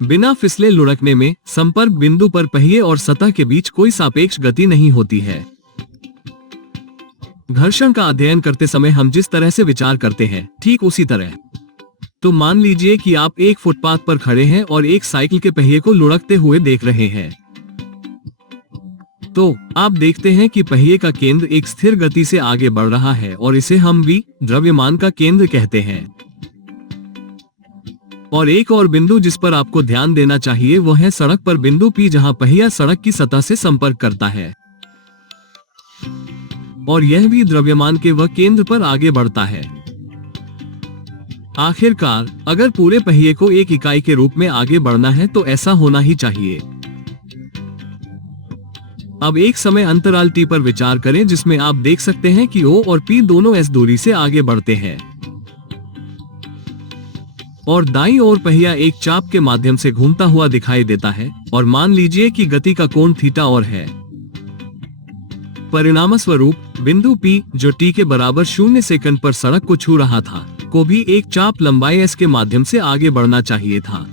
बिना फिसले लुढ़कने में संपर्क बिंदु पर पहिए और सतह के बीच कोई सापेक्ष गति नहीं होती है। घर्षण का अध्ययन करते समय हम जिस तरह से विचार करते हैं, ठीक उसी तरह। तो मान लीजिए कि आप एक फुटपाथ पर खड़े हैं और एक साइकिल के पहिए को लुढ़कते हुए देख रहे हैं। तो आप देखते हैं कि पहिए का केंद्र एक स्थिर गति से आगे बढ़ रहा है और इसे हम v द्रव्यमान का केंद्र कहते हैं। और एक और बिंदु जिस पर आपको ध्यान देना चाहिए वो है सड़क पर बिंदु P, जहां पहिया सड़क की सतह से संपर्क करता है और यह भी द्रव्यमान के वह केंद्र पर आगे बढ़ता है। आखिरकार अगर पूरे पहिए को एक इकाई के रूप में आगे बढ़ना है तो ऐसा होना ही चाहिए। अब एक समय अंतराल t पर विचार करें जिसमें आप देख सकते हैं कि O और P दोनों s दूरी से आगे बढ़ते हैं और दाईं ओर पहिया एक चाप के माध्यम से घूमता हुआ दिखाई देता है और मान लीजिए कि गति का कोण थीटा और है। परिणामस्वरूप बिंदु P जो t के बराबर 0 सेकंड पर सड़क को छू रहा था को भी एक चाप लंबाई s के माध्यम से आगे बढ़ना चाहिए था।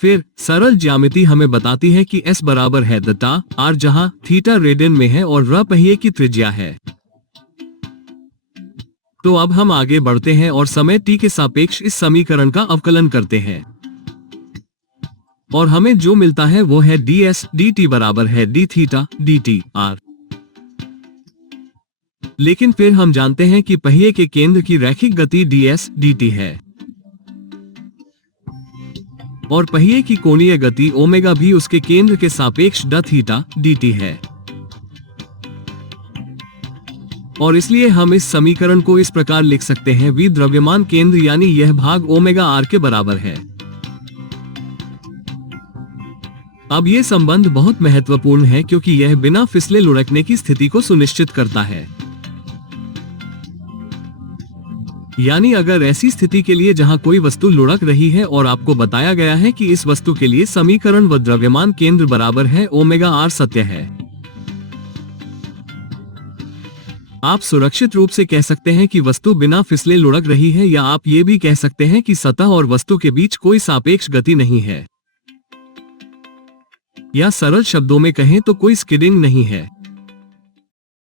फिर सरल ज्यामिति हमें बताती है कि s बराबर है दटा r, जहां थीटा रेडियन में है और r पहिए की त्रिज्या है। तो अब हम आगे बढ़ते हैं और समय t के सापेक्ष इस समीकरण का अवकलन करते हैं और हमें जो मिलता है वो है ds dt बराबर है d थीटा dt r। लेकिन फिर हम जानते हैं कि पहिए के केंद्र की रैखिक गति ds dt है और पहिए की कोणीय गति ओमेगा भी उसके केंद्र के सापेक्ष d थीटा dt है। और इसलिए हम इस समीकरण को इस प्रकार लिख सकते हैं v द्रव्यमान केंद्र यानी यह भाग ओमेगा r के बराबर है। अब ये संबंध बहुत महत्वपूर्ण है क्योंकि यह बिना फिसले लुढ़कने की स्थिति को सुनिश्चित करता है। यानी अगर ऐसी स्थिति के लिए जहां कोई वस्तु लुढ़क रही है और आपको बताया गया है कि इस वस्तु के लिए समीकरण व द्रव्यमान केंद्र बराबर है ओमेगा r सत्य है, आप सुरक्षित रूप से कह सकते हैं कि वस्तु बिना फिसले लुढ़क रही है, या आप ये भी कह सकते हैं कि सतह और वस्तु के बीच कोई सापेक्ष गति नहीं है, या सरल शब्दों में कहें तो कोई स्किडिंग नहीं है।